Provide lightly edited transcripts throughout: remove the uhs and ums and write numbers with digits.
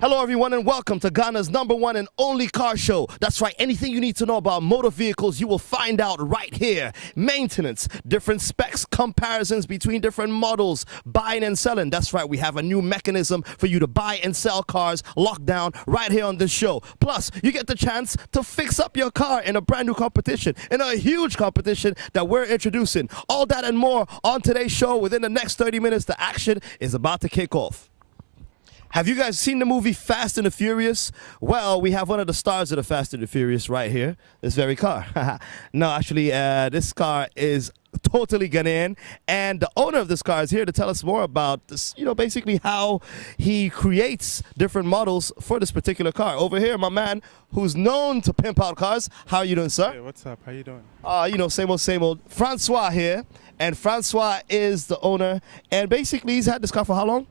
Hello everyone and welcome to Ghana's #1 and only car show. That's right, anything you need to know about motor vehicles you will find out right here. Maintenance, different specs, comparisons between different models, buying and selling. That's right, we have a new mechanism for you to buy and sell cars locked down right here on this show. Plus, you get the chance to fix up your car in a brand new competition, in a huge competition that we're introducing. All that and more on today's show within the next 30 minutes. The action is about to kick off. Have you guys seen the movie Fast and the Furious? Well, we have one of the stars of the Fast and the Furious right here, this very car. No, actually, this car is totally Ghanaian, and the owner of this car is here to tell us more about this, basically how he creates different models for this particular car. Over here, my man who's known to pimp out cars. How are you doing, sir? Hey, what's up? How you doing? Same old. Francois here, and Francois is the owner, and basically he's had this car for how long?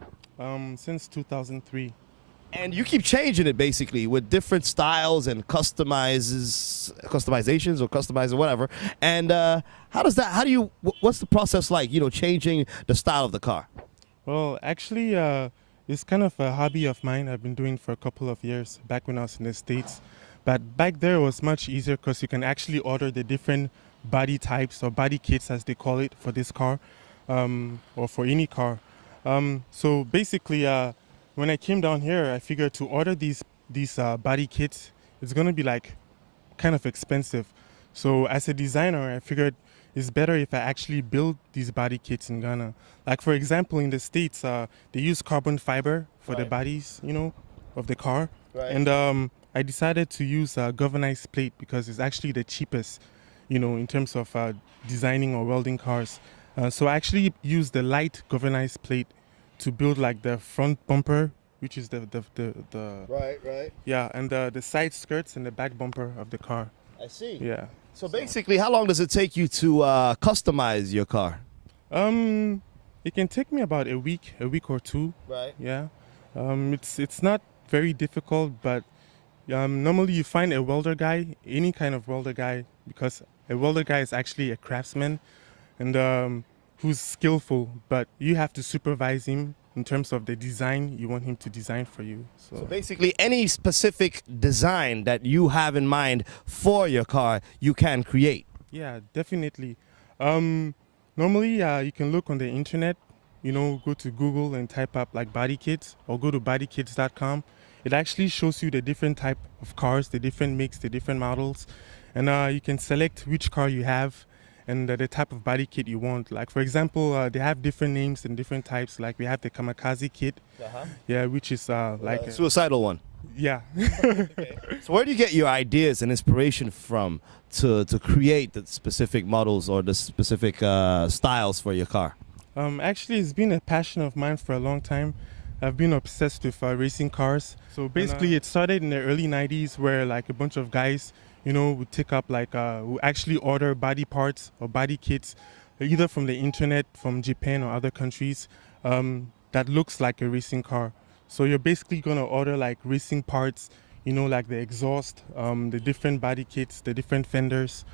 Since 2003. And you keep changing it basically with different styles and customizations or customizing whatever. And what's the process like, changing the style of the car? Well, actually, it's kind of a hobby of mine I've been doing for a couple of years back when I was in the States. But back there it was much easier because you can actually order the different body types or body kits as they call it for this car or for any car. So basically, when I came down here, I figured to order these body kits, it's going to be like kind of expensive. So as a designer, I figured it's better if I actually build these body kits in Ghana. Like for example, in the States, they use carbon fiber for the bodies, of the car. Right. And I decided to use a galvanized plate because it's actually the cheapest, in terms of designing or welding cars. So I actually used the light galvanized plate to build like the front bumper, which is the right. Yeah, and the side skirts and the back bumper of the car. I see. Yeah. So basically, how long does it take you to customize your car? It can take me about a week or two. Right. Yeah. It's not very difficult, but normally you find a welder guy, any kind of welder guy, because a welder guy is actually a craftsman. And who's skillful, but you have to supervise him in terms of the design you want him to design for you. So basically, any specific design that you have in mind for your car, you can create. Yeah, definitely. Normally, you can look on the internet, go to Google and type up like body kits or go to bodykits.com. It actually shows you the different type of cars, the different makes, the different models. And you can select which car you have and the type of body kit you want. Like for example, they have different names and different types. Like we have the kamikaze kit, yeah, which is like a suicidal one. Yeah. Okay. So where do you get your ideas and inspiration from to create the specific models or the specific styles for your car? Actually, it's been a passion of mine for a long time. I've been obsessed with racing cars. So basically, it started in the early 90s where like a bunch of guys would take up like, who actually order body parts or body kits, either from the internet, from Japan or other countries, that looks like a racing car. So you're basically gonna order like racing parts, like the exhaust, the different body kits, the different fenders,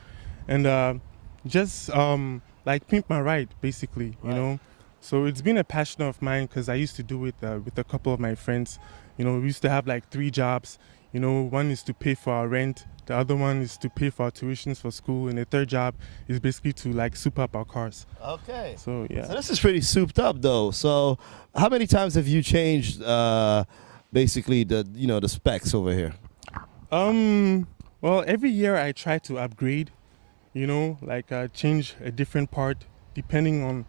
and just like pimp my ride, basically, So it's been a passion of mine because I used to do it with a couple of my friends. We used to have like 3 jobs. One is to pay for our rent, the other one is to pay for our tuitions for school, and the third job is basically to like soup up our cars. Okay. So yeah. So this is pretty souped up though. So how many times have you changed basically the specs over here? Well, every year I try to upgrade, like change a different part depending on,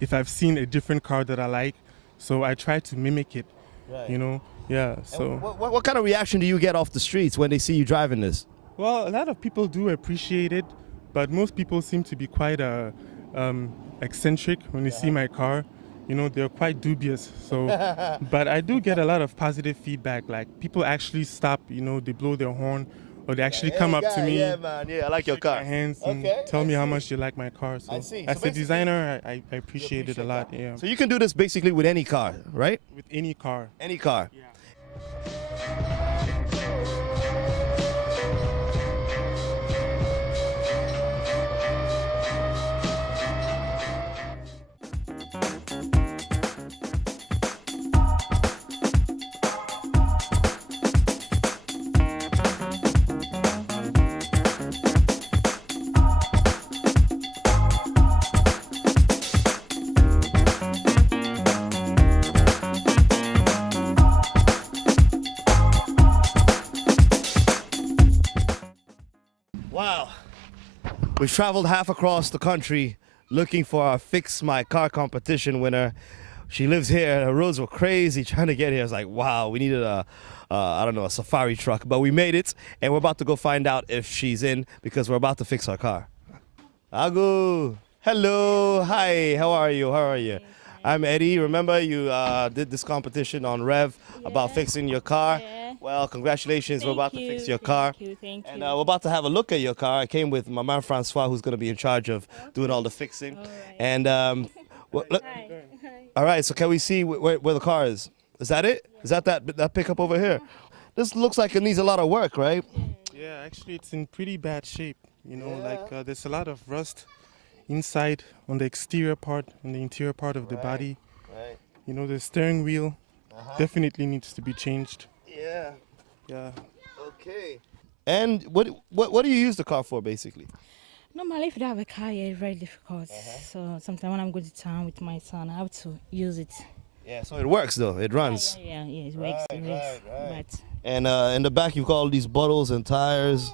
if I've seen a different car that I like. So I try to mimic it, right. Yeah, so... What kind of reaction do you get off the streets when they see you driving this? Well, a lot of people do appreciate it, but most people seem to be quite eccentric when they see my car. They're quite dubious. So, but I do get a lot of positive feedback. Like people actually stop, they blow their horn, or they actually come up to me. Yeah, man. Yeah, I like your car. My hands and tell me how much they like my car. So I see. As a designer, I appreciate it a lot. Yeah. So you can do this basically with any car, right? With any car. Any car. Yeah. We've traveled half across the country looking for our Fix My Car competition winner. She lives here. The roads were crazy trying to get here. It's like, wow, we needed I don't know, a safari truck. But we made it, and we're about to go find out if she's in because we're about to fix our car. Agu. Hello. Hi. How are you? How are you? I'm Eddie. Remember you did this competition on Rev about fixing your car? Yeah. Well, congratulations. We're about to fix your car. Thank you. And we're about to have a look at your car. I came with my man Francois, who's going to be in charge of doing all the fixing. All right. And Hi. all right, so can we see where the car is? Is that it? Is that pickup over here? This looks like it needs a lot of work, right? Yeah, actually, it's in pretty bad shape. You know, like there's a lot of rust inside on the exterior part and the interior part of the body. Right. You know, the steering wheel definitely needs to be changed. Yeah. Yeah. Okay. And what do you use the car for, basically? Normally, if you don't have a car, yeah, it's very difficult. So sometimes when I'm going to town with my son, I have to use it. Yeah. So it works though. It runs. Yeah, it works. It works. Right. But And in the back, you've got all these bottles and tires,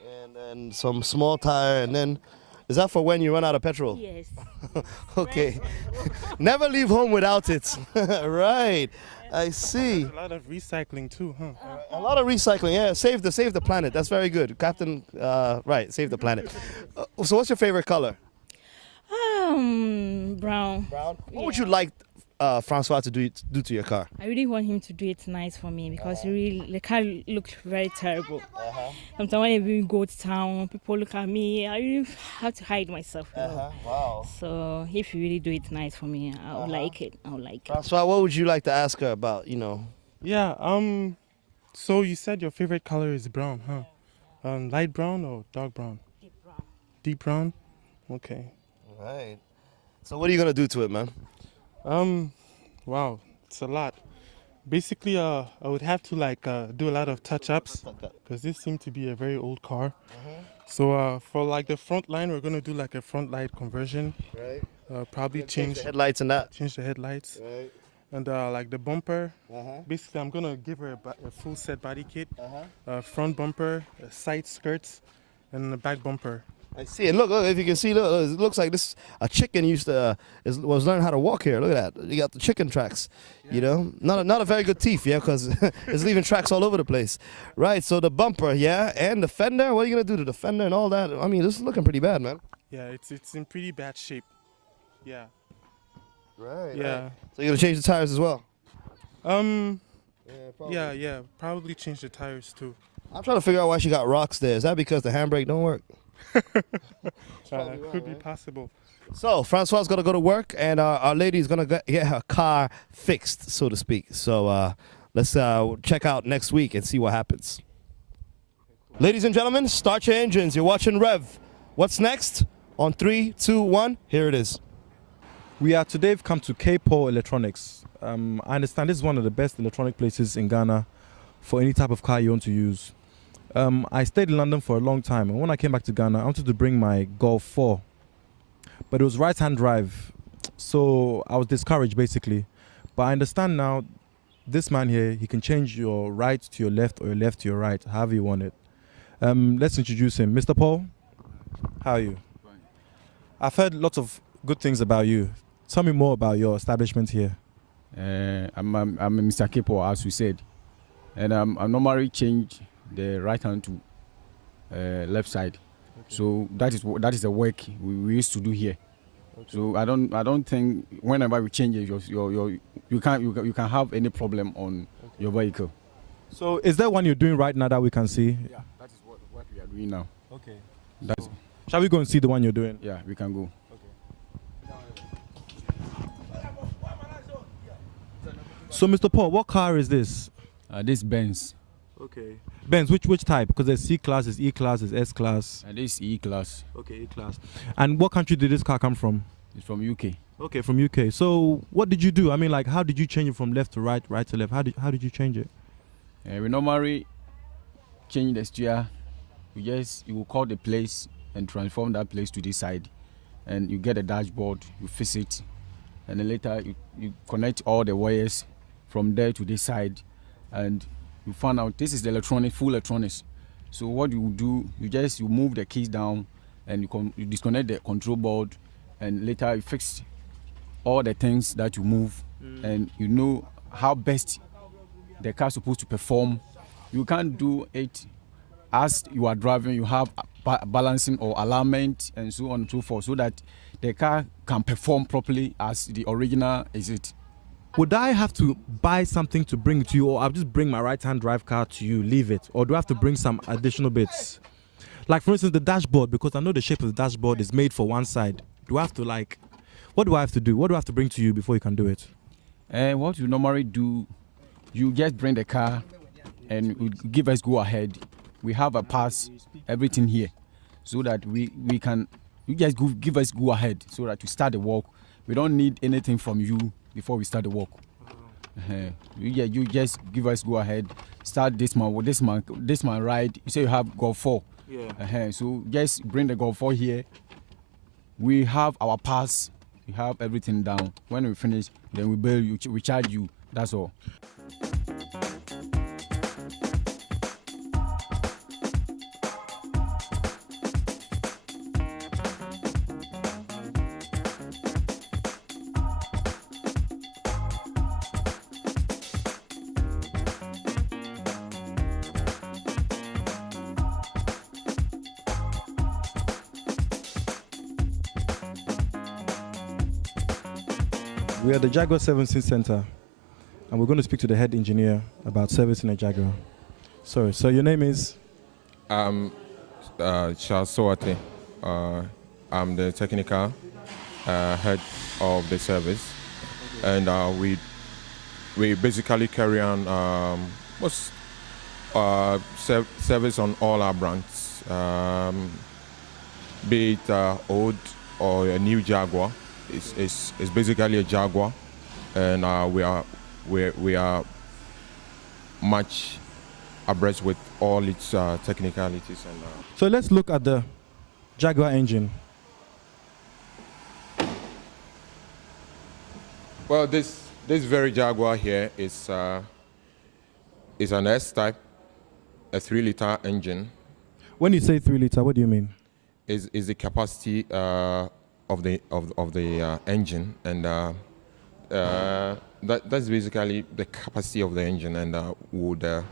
and then some small tire, and then. Is that for when you run out of petrol? yes. Okay. Never leave home without it. Right. I see. A lot of recycling too, huh? A lot of recycling. Yeah. Save the planet. That's very good, Captain. Right. Save the planet. So, what's your favorite color? Brown. Brown. What would you like Francois to do to your car? I really want him to do it nice for me because the car looked very terrible. Sometimes when we go to town, people look at me. I really have to hide myself. You know. Wow. So if you really do it nice for me, I would like it. I would like it. Francois, what would you like to ask her about? Yeah. So you said your favorite color is brown, huh? Light brown or dark brown? Deep brown. Deep brown. Okay. Right. So what are you gonna do to it, man? Wow, it's a lot. Basically, I would have to do a lot of touch-ups because this seems to be a very old car. So for like the front line, we're gonna do like a front light conversion. Right. Probably change the headlights and that. change the headlights Right. and like the bumper. Uh-huh. Basically, I'm gonna give her a full set body kit, front bumper, side skirts, and the back bumper. I see. And look, if you can see, look, it looks like a chicken was learning how to walk here. Look at that. You got the chicken tracks. You know, not a very good teeth, yeah, because it's leaving tracks all over the place. Right. So the bumper, yeah, and the fender. What are you gonna do to the fender and all that? I mean, this is looking pretty bad, man. Yeah, it's in pretty bad shape. Yeah. Right. Yeah. So you're gonna change the tires as well. Yeah, probably change the tires too. I'm trying to figure out why she got rocks there. Is that because the handbrake don't work? Could be possible. So Francois is gonna go to work, and our lady is gonna get her car fixed, so to speak. So let's check out next week and see what happens. Ladies and gentlemen, start your engines. You're watching Rev. What's next? On 3, 2, 1. Here it is. We are today come to Capo Electronics. I understand this is one of the best electronic places in Ghana for any type of car you want to use. I stayed in London for a long time, and when I came back to Ghana, I wanted to bring my Golf 4, but it was right-hand drive, so I was discouraged basically. But I understand now, this man here, he can change your right to your left or your left to your right, however you want it. Let's introduce him. Mr. Paul, how are you? Fine. I've heard lots of good things about you. Tell me more about your establishment here. I'm Mr. Capo, as we said, and I normally change the right hand to left side. Okay. So that is the work we used to do here. Okay. So I don't think whenever we change it, you can have any problem on your vehicle. So is there one you're doing right now that we can see? Yeah, that is what we are doing now. Okay. That's Shall we go and see the one you're doing? Yeah, we can go. So Mr. Paul, what car is this? This Benz. Okay. Benz, which type? Because there's C-Class, there's E-Class, there's S-Class. This E-Class. Okay, E-Class. And what country did this car come from? It's from UK. Okay, from UK. So what did you do? I mean, like, how did you change it from left to right, right to left? How did you change it? We normally change the steer. You will call the place and transform that place to this side. And you get a dashboard, you fix it. And then later you connect all the wires from there to this side. And you find out this is the full electronics. So what you do, you move the keys down and you disconnect the control board, and later you fix all the things that you move, and you know how best the car is supposed to perform. You can't do it as you are driving. You have balancing or alignment and so on and so forth, so that the car can perform properly as the original is it. Would I have to buy something to bring to you, or I'll just bring my right-hand drive car to you, leave it? Or do I have to bring some additional bits? Like, for instance, the dashboard, because I know the shape of the dashboard is made for one side. Do I have to, like, what do I have to do? What do I have to bring to you before you can do it? What you normally do, you just bring the car and you give us go ahead. We have a pass, everything here, so that we can, you just give us go ahead so that we start the work. We don't need anything from you before we start the work. You just give us go ahead, start this man ride. You say you have Golf 4. Yeah. So just bring the Golf 4 here. We have our pass, we have everything down. When we finish, then we bill you, we charge you. That's all. We are at the Jaguar Servicing Center, and we're going to speak to the head engineer about servicing a Jaguar. Sorry, so your name is? Charles Soate. I'm the technical head of the service, and we basically carry on service on all our brands, be it old or a new Jaguar. It's basically a Jaguar, and we are much abreast with all its technicalities. And So let's look at the Jaguar engine. well, this very Jaguar here is an S-type, a 3-liter engine. When you say 3 liter, what do you mean? Is the capacity of the engine, and that's basically the capacity of the engine, and would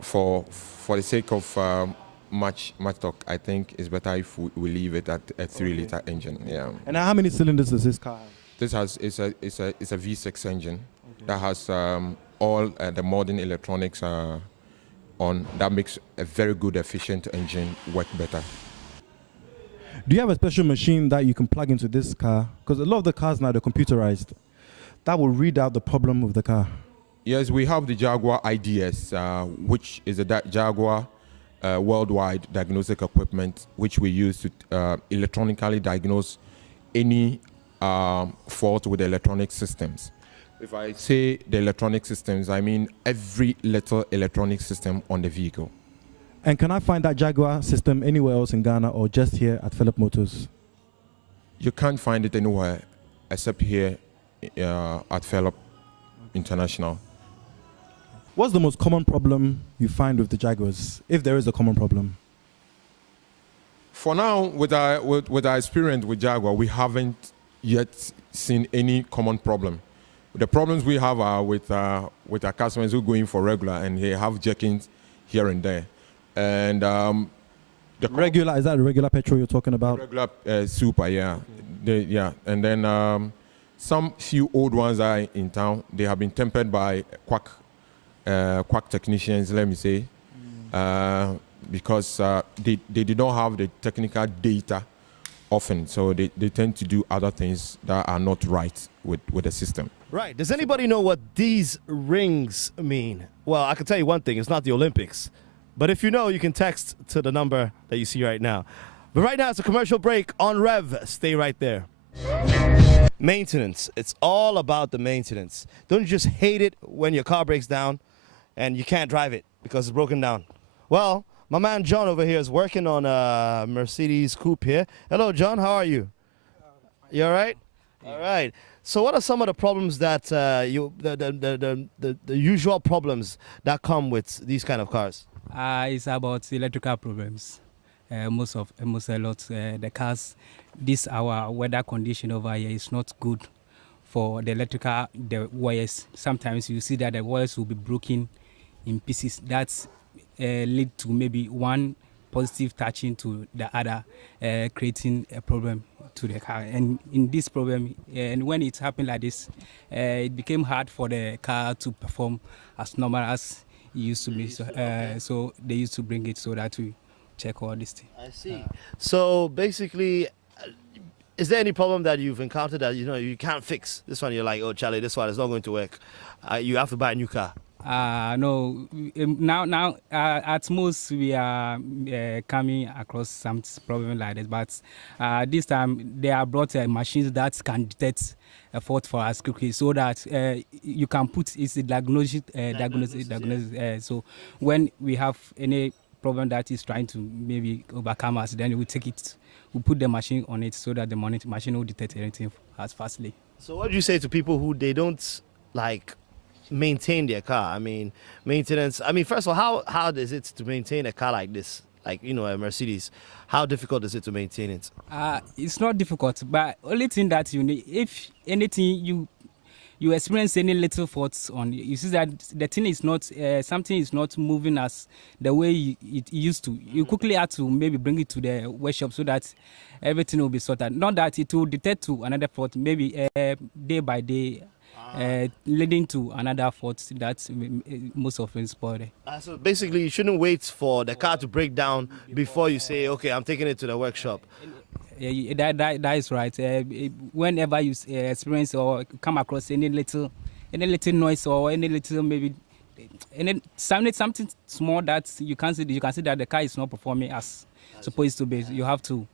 for the sake of much talk, I think it's better if we leave it at a 3-liter engine. Yeah. And how many cylinders does this car have? This it's a V6 engine that has all the modern electronics on, that makes a very good, efficient engine work better. Do you have a special machine that you can plug into this car? Because a lot of the cars now, they're computerized. That will read out the problem of the car. Yes, we have the Jaguar IDS, which is a Jaguar worldwide diagnostic equipment, which we use to electronically diagnose any fault with the electronic systems. If I say the electronic systems, I mean every little electronic system on the vehicle. And can I find that Jaguar system anywhere else in Ghana, or just here at Philip Motors? You can't find it anywhere except here at Philip International. What's the most common problem you find with the Jaguars, if there is a common problem? For now, with our experience with Jaguar, we haven't yet seen any common problem. The problems we have are with our customers who go in for regular and they have jerkings here and there. And the regular, is that the regular petrol you're talking about? Regular super, yeah. Yeah. And then some few old ones are in town. They have been tempered by quack technicians, let me say, because they did not have the technical data often, so they tend to do other things that are not right with the system. Right. Does anybody know what these rings mean? Well, I can tell you one thing. It's not the Olympics. But if you know, you can text to the number that you see right now. But right now, it's a commercial break on Rev. Stay right there. Maintenance. It's all about the maintenance. Don't you just hate it when your car breaks down and you can't drive it because it's broken down? Well, my man John over here is working on a Mercedes coupe here. Hello, John. How are you? You all right? All right. So what are some of the problems that the usual problems that come with these kind of cars? It's about electrical problems. most a lot. The cars, this our weather condition over here is not good for the electrical, the wires. Sometimes you see that the wires will be broken in pieces. That's lead to maybe one positive touching to the other, creating a problem to the car. And in this problem, and when it happened like this, it became hard for the car to perform as normal as it used to be. So they used to bring it so that we check all this thing. I see. So basically, is there any problem that you've encountered that you can't fix? This one you're like, oh Charlie, this one is not going to work. You have to buy a new car. No. Now, at most we are coming across some problem like this, but this time they have brought machines that can detect a fault for us quickly, so that you can put it's a diagnosis. So when we have any problem that is trying to maybe overcome us, then we take it, we put the machine on it so that the machine will detect anything as fastly. So what do you say to people who they don't like maintain their car? I mean, maintenance. I mean, first of all, how hard is it to maintain a car like this? Like, a Mercedes. How difficult is it to maintain it? It's not difficult, but only thing that you need, if anything you experience any little faults on, you see that the thing is not, something is not moving as the way it used to. You quickly have to maybe bring it to the workshop so that everything will be sorted. Not that it will detect to another fault, maybe day by day, leading to another fault that most of it spoiled. So basically, you shouldn't wait for the car to break down before you say, okay, I'm taking it to the workshop. That is right. Whenever you experience or come across any little noise or any little maybe something small that you can see that the car is not performing as supposed to be, you have to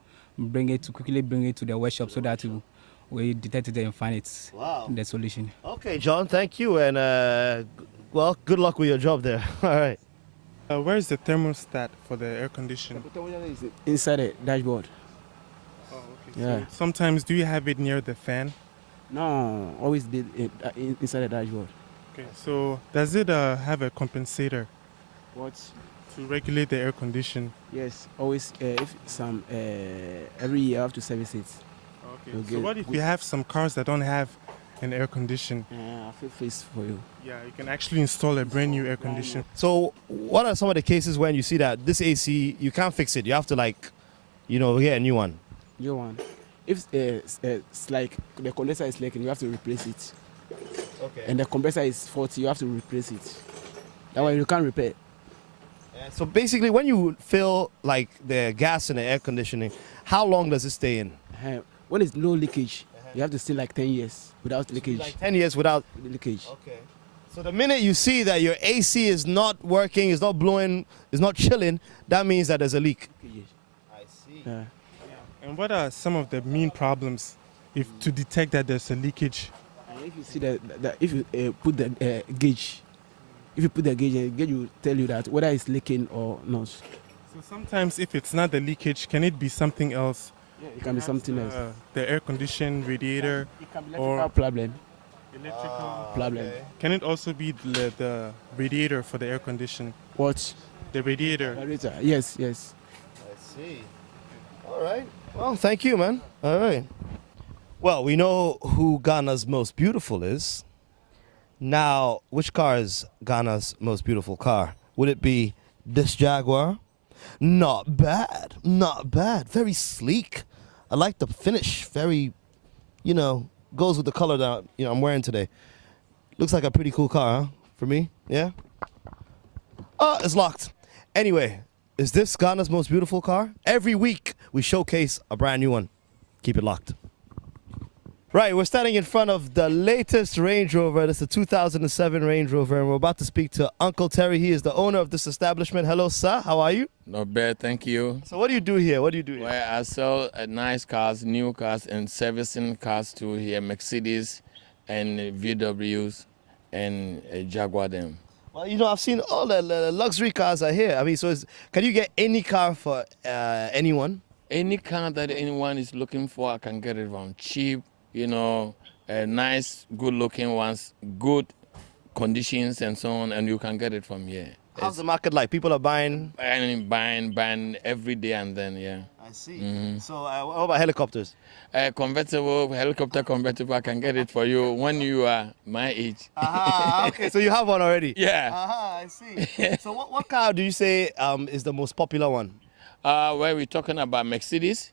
quickly bring it to the workshop so that we detect it and find it the solution. Okay, John, thank you, and well, good luck with your job there. All right. Where is the thermostat for the air conditioner? Inside the dashboard. Oh, okay. Yeah. So sometimes do you have it near the fan? No, always inside the dashboard. Okay. So does it have a compensator What? to regulate the air condition? Yes, always. If some every year I have to service it. Okay. Okay. So what if you have some cars that don't have an air condition? I feel face for you. Yeah, you can actually install a brand new air conditioner. So what are some of the cases when you see that this AC, you can't fix it? You have to get a new one. New one. If it's like the condenser is leaking, you have to replace it. Okay. And the compressor is faulty, you have to replace it. That way you can't repair. So basically, when you fill like the gas in the air conditioning, how long does it stay in? When it's no leakage, you have to stay like 10 years without leakage. Like 10 years without leakage. Okay. So the minute you see that your AC is not working, is not blowing, is not chilling, that means that there's a leak. I see. Yeah. And what are some of the main problems to detect that there's a leakage? And if you see that if you put the gauge, the gauge will tell you that whether it's leaking or not. So sometimes if it's not the leakage, can it be something else? Yeah, it can be something else. The air condition, radiator, It can be or electrical problem. electrical. Problem. Can it also be the radiator for the air condition? What? The radiator. Radiator. Yes. I see. All right. Well, thank you, man. All right. Well, we know who Ghana's most beautiful is. Now, which car is Ghana's most beautiful car? Would it be this Jaguar? Not bad. Not bad. Very sleek. I like the finish. Very, goes with the color that I'm wearing today. Looks like a pretty cool car, huh? For me, yeah. Oh, it's locked. Anyway, is this Ghana's most beautiful car? Every week we showcase a brand new one. Keep it locked. Right, we're standing in front of the latest Range Rover. It's the 2007 Range Rover, and we're about to speak to Uncle Terry. He is the owner of this establishment. Hello, sir. How are you? Not bad, thank you. So what do you do here? Well, I sell nice cars, new cars, and servicing cars too here, Mercedes and VWs and Jaguar them. Well, I've seen all the luxury cars are here. I mean, can you get any car for anyone? Any car that anyone is looking for, I can get it from cheap, nice, good-looking ones, good conditions and so on, and you can get it from here. How's the market like? People are buying. Buying every day and then, yeah. I see. So what about helicopters? Helicopter convertible, I can get it for you when you are my age. Okay, so you have one already? Yeah. I see. So what car do you say is the most popular one? Well, we're talking about Mercedes,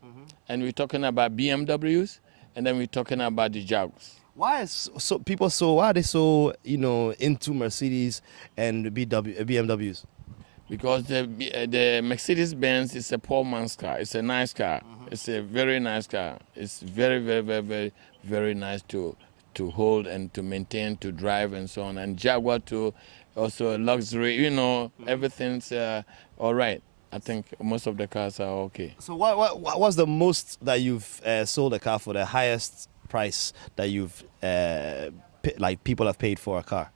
and we're talking about BMWs, and then we're talking about the Jaguars. Why are they so into Mercedes and BMWs? Because the Mercedes Benz is a poor man's car. It's a nice car. It's a very nice car. It's very, very, very, very, very nice to hold and to maintain, to drive and so on. And Jaguar too, also luxury. Everything's all right. I think most of the cars are okay. So what's the most that you've sold a car for? The highest price that you've people have paid for a car?